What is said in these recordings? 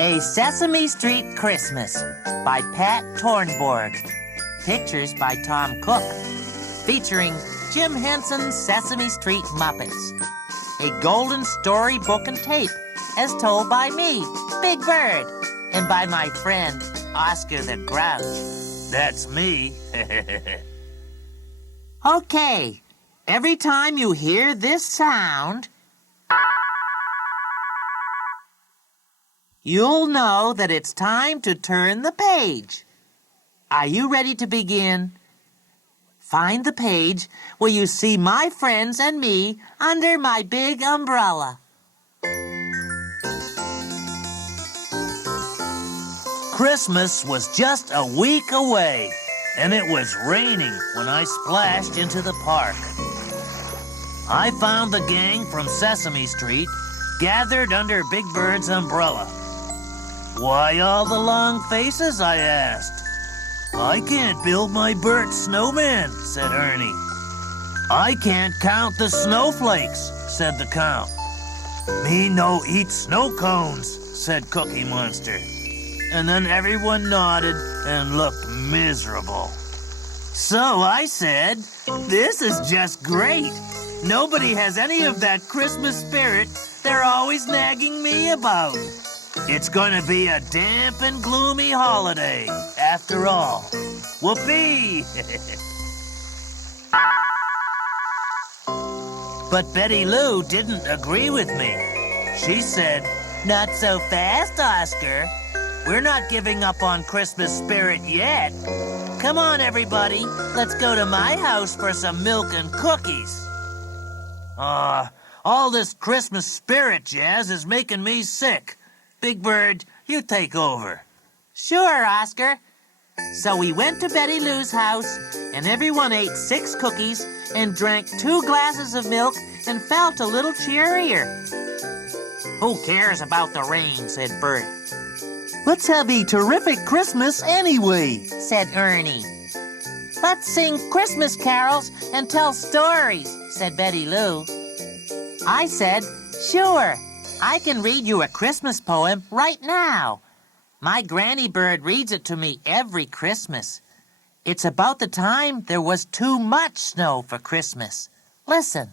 A Sesame Street Christmas by Pat Tornborg. Pictures by Tom Cook. Featuring Jim Henson's Sesame Street Muppets. A golden story book and tape, as told by me, Big Bird, and by my friend, Oscar the Grouch. That's me. Okay, every time you hear this sound, you'll know that it's time to turn the page. Are you ready to begin? Find the page where you see my friends and me under my big umbrella. Christmas was just a week away, and it was raining when I splashed into the park. I found the gang from Sesame Street gathered under Big Bird's umbrella. "Why all the long faces?" I asked. "I can't build my Bert snowman," said Ernie. "I can't count the snowflakes," said the Count. "Me no eat snow cones," said Cookie Monster. And then everyone nodded and looked miserable. So I said, "This is just great. Nobody has any of that Christmas spirit they're always nagging me about. It's going to be a damp and gloomy holiday, after all. Whoopee!" But Betty Lou didn't agree with me. She said, "Not so fast, Oscar. We're not giving up on Christmas spirit yet. Come on, everybody. Let's go to my house for some milk and cookies." All this Christmas spirit jazz is making me sick. Big Bird, you take over. Sure, Oscar. So we went to Betty Lou's house, and everyone ate 6 cookies and drank 2 glasses of milk and felt a little cheerier. "Who cares about the rain?" said Bert. "Let's have a terrific Christmas anyway," said Ernie. "Let's sing Christmas carols and tell stories," said Betty Lou. I said, "Sure, I can read you a Christmas poem right now. My Granny Bird reads it to me every Christmas. It's about the time there was too much snow for Christmas. Listen.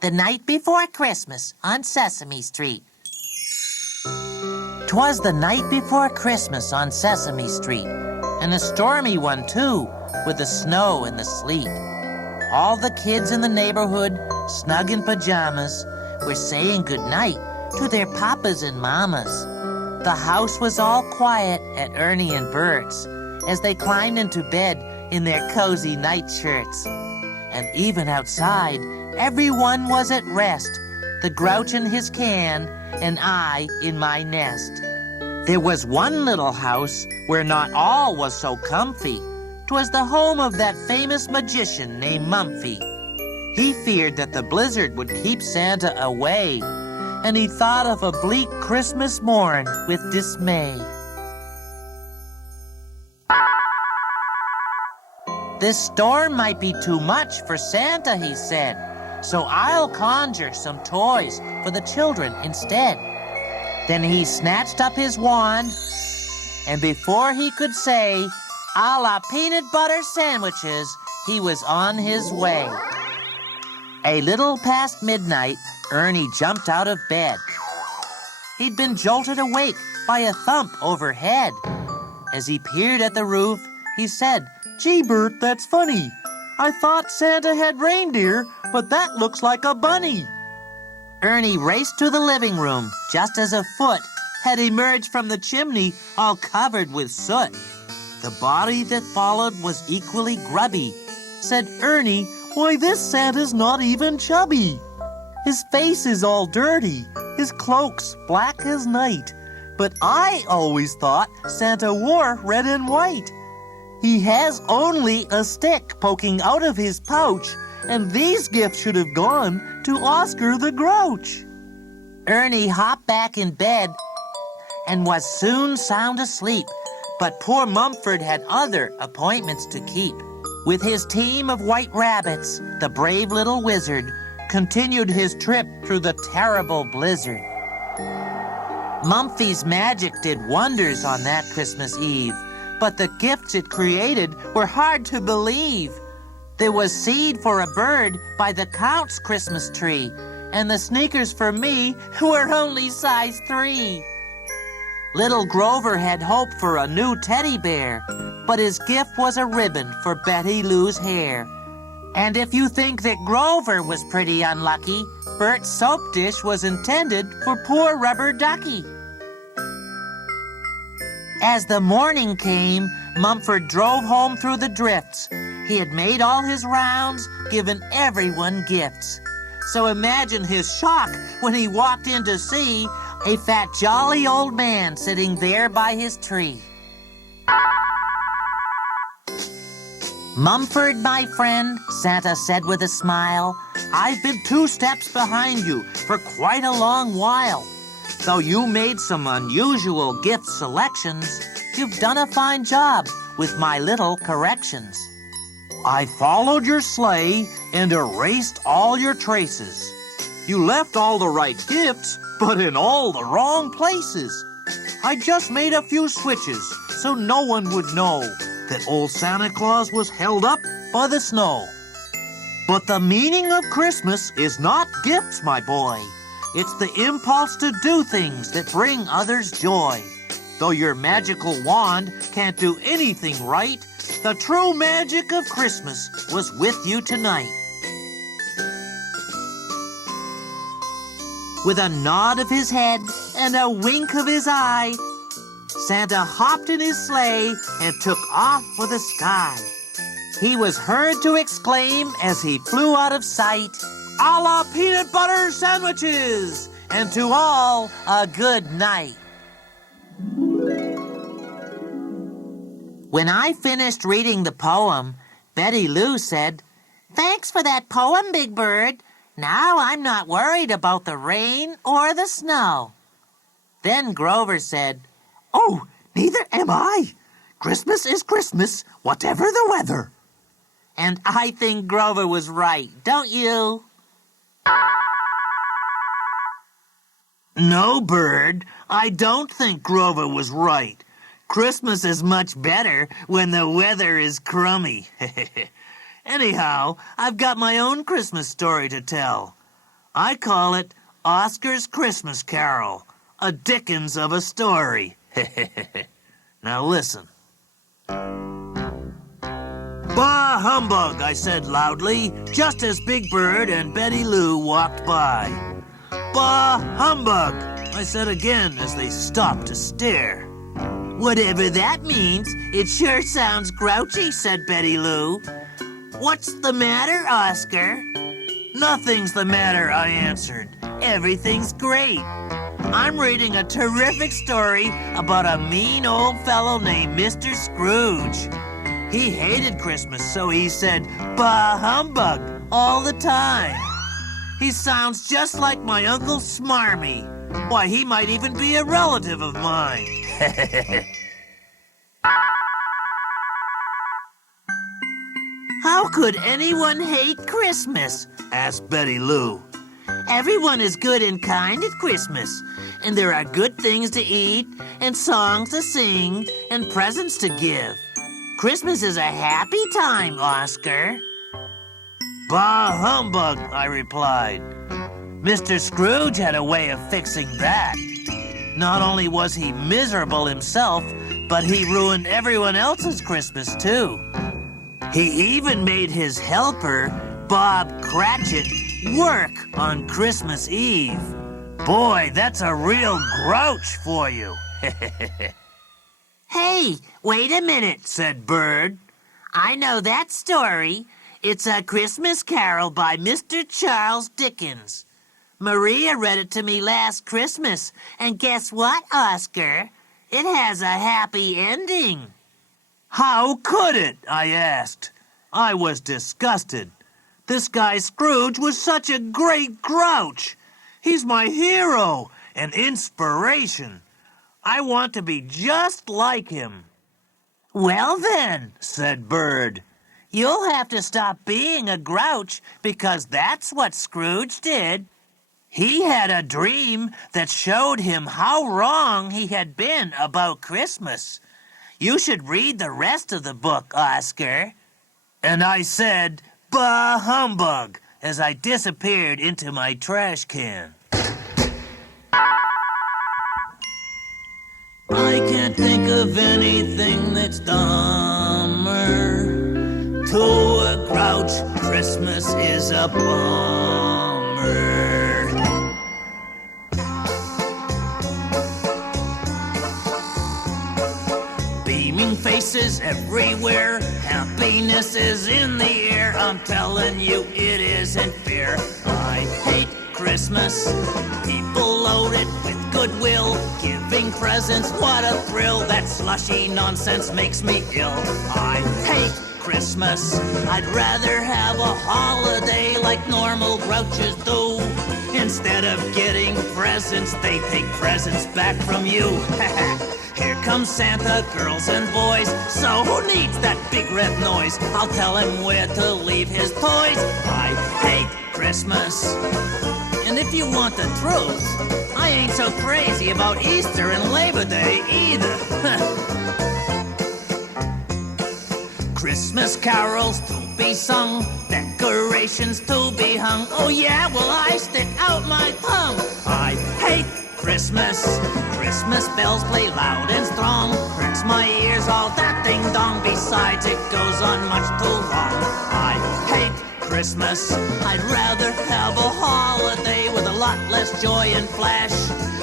The night before Christmas on Sesame Street. 'Twas the night before Christmas on Sesame Street, and a stormy one, too, with the snow and the sleet. All the kids in the neighborhood, snug in pajamas, were saying goodnight to their papas and mamas. The house was all quiet at Ernie and Bert's as they climbed into bed in their cozy nightshirts. And even outside, everyone was at rest, the Grouch in his can and I in my nest. There was one little house where not all was so comfy. 'Twas the home of that famous magician named Mumphy. He feared that the blizzard would keep Santa away, and he thought of a bleak Christmas morn with dismay. "This storm might be too much for Santa," he said, "so I'll conjure some toys for the children instead." Then he snatched up his wand, and before he could say, "A la peanut butter sandwiches," he was on his way. A little past midnight, Ernie jumped out of bed. He'd been jolted awake by a thump overhead. As he peered at the roof, he said, "Gee, Bert, that's funny. I thought Santa had reindeer, but that looks like a bunny." Ernie raced to the living room just as a foot had emerged from the chimney all covered with soot. The body that followed was equally grubby. Said Ernie, "Why, this Santa's not even chubby. His face is all dirty, his cloak's black as night. But I always thought Santa wore red and white. He has only a stick poking out of his pouch, and these gifts should have gone to Oscar the Grouch." Ernie hopped back in bed and was soon sound asleep, but poor Mumford had other appointments to keep. With his team of white rabbits, the brave little wizard continued his trip through the terrible blizzard. Mumphy's magic did wonders on that Christmas Eve, but the gifts it created were hard to believe. There was seed for a bird by the Count's Christmas tree, and the sneakers for me were only size 3. Little Grover had hoped for a new teddy bear, but his gift was a ribbon for Betty Lou's hair. And if you think that Grover was pretty unlucky, Bert's soap dish was intended for poor Rubber Ducky. As the morning came, Mumford drove home through the drifts. He had made all his rounds, given everyone gifts. So imagine his shock when he walked in to see a fat, jolly old man sitting there by his tree. Mumford, my friend, Santa said with a smile, I've been 2 steps behind you for quite a long while. Though you made some unusual gift selections, you've done a fine job with my little corrections. I followed your sleigh and erased all your traces. You left all the right gifts, but in all the wrong places. I just made a few switches so no one would know that old Santa Claus was held up by the snow. But the meaning of Christmas is not gifts, my boy. It's the impulse to do things that bring others joy. Though your magical wand can't do anything right, the true magic of Christmas was with you tonight. With a nod of his head and a wink of his eye, Santa hopped in his sleigh and took off for the sky. He was heard to exclaim as he flew out of sight, "A la peanut butter sandwiches, and to all a good night." When I finished reading the poem, Betty Lou said, "Thanks for that poem, Big Bird. Now I'm not worried about the rain or the snow." Then Grover said, "Oh, neither am I. Christmas is Christmas, whatever the weather." And I think Grover was right, don't you? No, Bird, I don't think Grover was right. Christmas is much better when the weather is crummy. Anyhow, I've got my own Christmas story to tell. I call it Oscar's Christmas Carol, a Dickens of a story. Now listen. "Bah humbug," I said loudly, just as Big Bird and Betty Lou walked by. "Bah humbug," I said again as they stopped to stare. Whatever that means, it sure sounds grouchy, said Betty Lou. What's the matter, Oscar? "Nothing's the matter," I answered. "Everything's great. I'm reading a terrific story about a mean old fellow named Mr. Scrooge. He hated Christmas, so he said, 'Bah humbug,' all the time. He sounds just like my Uncle Smarmy. Why, he might even be a relative of mine." How could anyone hate Christmas? asked Betty Lou. Everyone is good and kind at Christmas, and there are good things to eat, and songs to sing, and presents to give. Christmas is a happy time, Oscar. "Bah humbug," I replied. Mr. Scrooge had a way of fixing that. Not only was he miserable himself, but he ruined everyone else's Christmas, too. He even made his helper, Bob Cratchit, work on Christmas Eve. Boy, that's a real grouch for you. Hey, wait a minute, said Bird. I know that story. It's A Christmas Carol by Mr. Charles Dickens. Maria read it to me last Christmas, and guess what, Oscar? It has a happy ending. How could it? I asked. I was disgusted. This guy Scrooge was such a great grouch. He's my hero, an inspiration. I want to be just like him. Well then, said Bird, you'll have to stop being a grouch because that's what Scrooge did. He had a dream that showed him how wrong he had been about Christmas. You should read the rest of the book, Oscar. And I said, bah humbug, as I disappeared into my trash can. I can't think of anything that's dumber. To a grouch, Christmas is a bummer. Beaming faces everywhere, happiness is in the air. I'm telling you, it isn't fair. I hate Christmas. People loaded with goodwill, giving presents, what a thrill. That slushy nonsense makes me ill. I hate Christmas. I'd rather have a holiday like normal grouches do. Instead of getting presents, they take presents back from you. Here comes Santa, girls and boys. So who needs that big red noise? I'll tell him where to leave his toys. I hate Christmas. And if you want the truth, I ain't so crazy about Easter and Labor Day either. Christmas carols to be sung, decorations to be hung. Oh yeah, well I stick out my tongue. I hate Christmas. Christmas bells play loud and strong. Hurts my ears, all that ding dong. Besides, it goes on much too long. I hate Christmas. I'd rather have a holiday with a lot less joy and flash,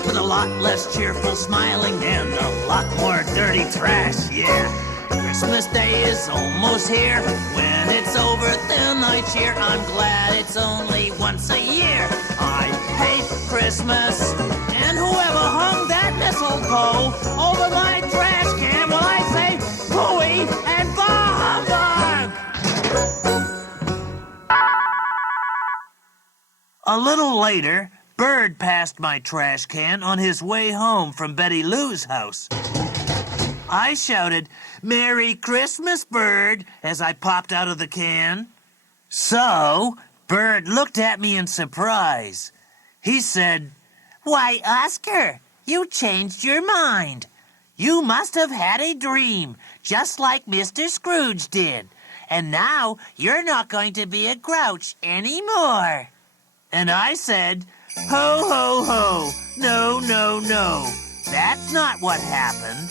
with a lot less cheerful smiling and a lot more dirty trash. Yeah, Christmas Day is almost here. When it's over, then I cheer. I'm glad it's only once a year. I hate Christmas. And whoever hung that mistletoe over my trash can, well, I say hooey and bah humbug! A little later, Bird passed my trash can on his way home from Betty Lou's house. I shouted, "Merry Christmas, Bird," as I popped out of the can. So, Bird looked at me in surprise. He said, "Why, Oscar, you changed your mind. You must have had a dream, just like Mr. Scrooge did. And now you're not going to be a grouch anymore." And I said, "Ho, ho, ho. No, no, no. That's not what happened.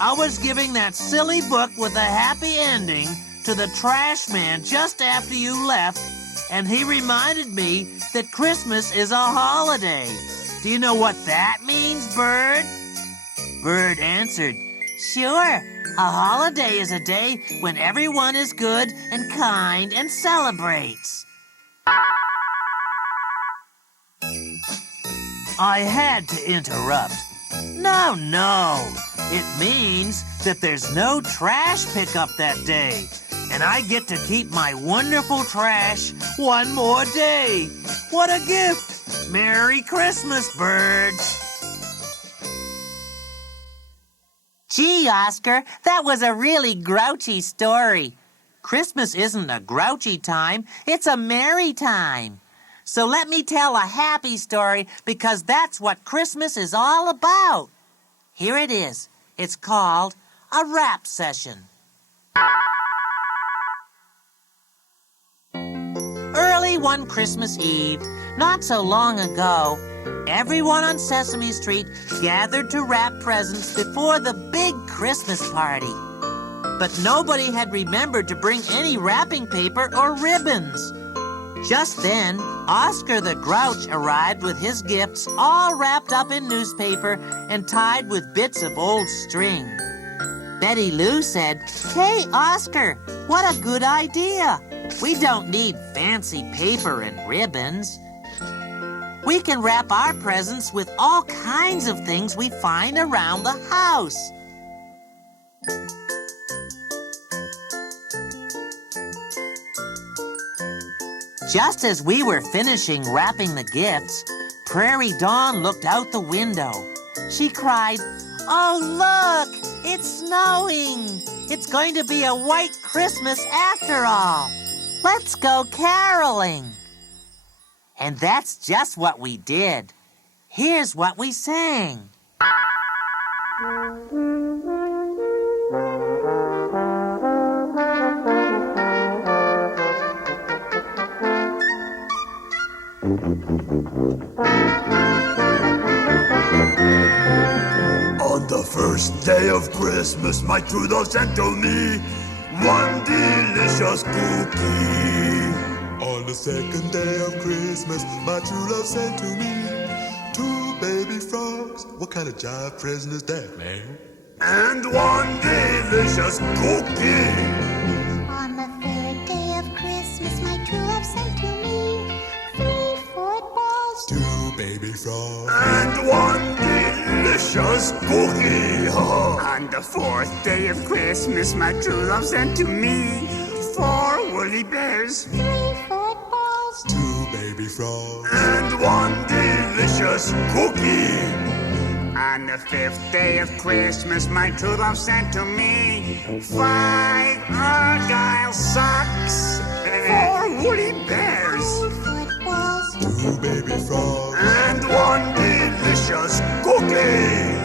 I was giving that silly book with a happy ending to the trash man just after you left, and he reminded me that Christmas is a holiday. Do you know what that means, Bird?" Bird answered, "Sure. A holiday is a day when everyone is good and kind and celebrates." I had to interrupt. No, no. It means that there's no trash pickup that day, and I get to keep my wonderful trash one more day. What a gift! Merry Christmas, birds! Gee, Oscar, that was a really grouchy story. Christmas isn't a grouchy time, it's a merry time. So let me tell a happy story, because that's what Christmas is all about. Here it is. It's called a rap session. Early one Christmas Eve, not so long ago, everyone on Sesame Street gathered to wrap presents before the big Christmas party. But nobody had remembered to bring any wrapping paper or ribbons. Just then, Oscar the Grouch arrived with his gifts all wrapped up in newspaper and tied with bits of old string. Betty Lou said, "Hey, Oscar, what a good idea. We don't need fancy paper and ribbons. We can wrap our presents with all kinds of things we find around the house." Just as we were finishing wrapping the gifts, Prairie Dawn looked out the window. She cried, "Oh, look! It's snowing! It's going to be a white Christmas after all! Let's go caroling!" And that's just what we did. Here's what we sang. On the first day of Christmas, my true love sent to me one delicious cookie. On the second day of Christmas, my true love sent to me 2 baby frogs. What kind of jive present is that, man? And one delicious cookie. On the third day of Christmas, my true love sent to me 3 footballs. 2 baby frogs. And one delicious cookie. On the fourth day of Christmas, my true love sent to me 4 woolly bears. 3 footballs. 2 baby frogs. And one delicious cookie. On the fifth day of Christmas, my true love sent to me 5 argyle socks. 4 woolly bears. 3 footballs. 2 baby frogs. And one delicious cookie.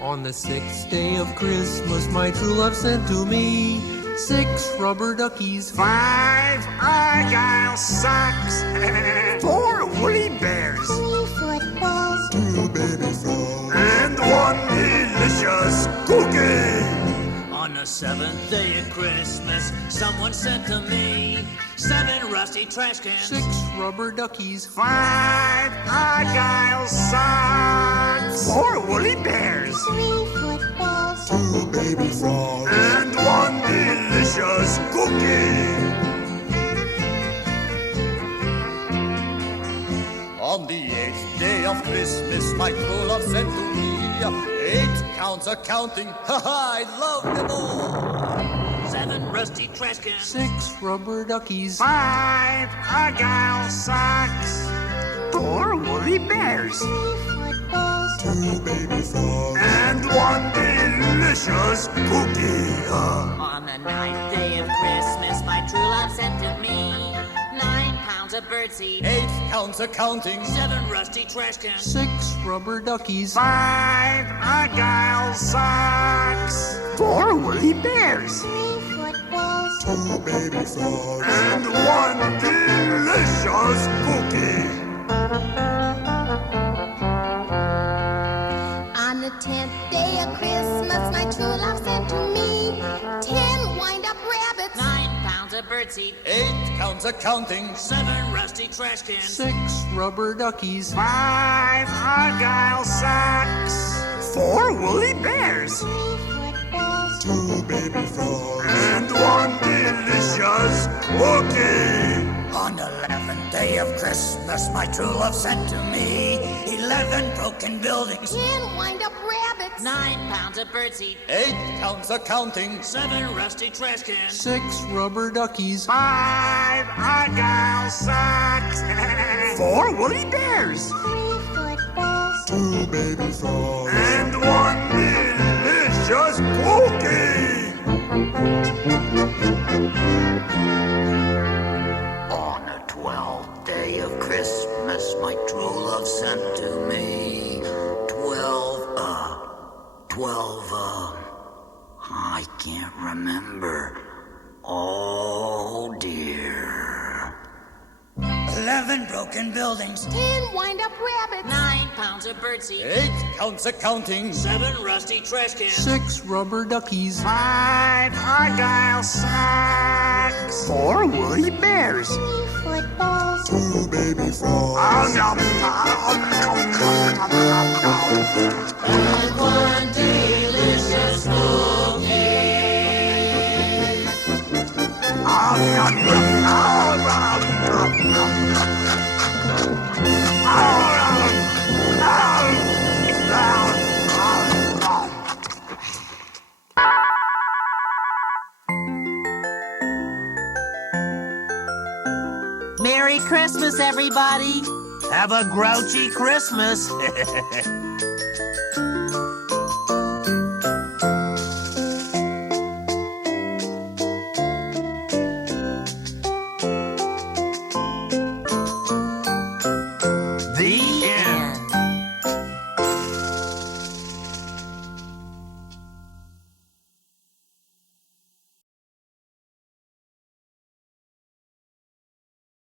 On the 6th day of Christmas, my true love sent to me 6 rubber duckies. 5 argyle socks. 4 woolly bears. 3 footballs. 2 baby frogs. And one delicious cookie. On the 7th day of Christmas, someone sent to me 7 rusty trash cans. 6 rubber duckies. 5 argyle socks. 4 woolly bears. 3 footballs. 2 baby frogs. And one delicious cookie. On the 8th day of Christmas, my true love sent to me 8 counts of counting. Ha ha! I love them all. 7 rusty trash cans. 6 rubber duckies. 5 argyle socks. 4 woolly bears. 3 footballs. 2 baby frogs. And one delicious cookie. On the 9th day of Christmas, my true love sent to me 9 pounds of birdseed. 8 counts of counting. 7 rusty trash cans. 6 rubber duckies. 5 argyle socks. 4 woolly bears. 3 footballs. 2 baby frogs. And one delicious cookie. On the 10th day of Christmas, my true love sent to me 10 wind-up rabbits. 9 pounds of birdseed. 8 counts of counting. 7 rusty trash cans. 6 rubber duckies. 5 argyle socks. 4 woolly bears. 3 footballs. 2 baby frogs. And one delicious cookie. On the 11th day of Christmas, my true love sent to me 11 broken buildings. 10 wind-up rabbits. 9 pounds of birdseed. 8 counts of counting. 7 rusty trash cans. 6 rubber duckies. 5 argyle socks. 4 woolly bears. 3 footballs. 2 baby frogs. And one delicious cookie. On the 12th day of Christmas, my true love sent to me 12, I can't remember. Oh dear. 11 broken buildings. 10 wind-up rabbits. 9 pounds of birdseed. 8 counts of counting. 7 rusty trash cans. 6 rubber duckies. 5 argyle socks. 4 woolly bears. 3 footballs. 2 baby frogs. And one delicious Merry Christmas, everybody. Have a grouchy Christmas.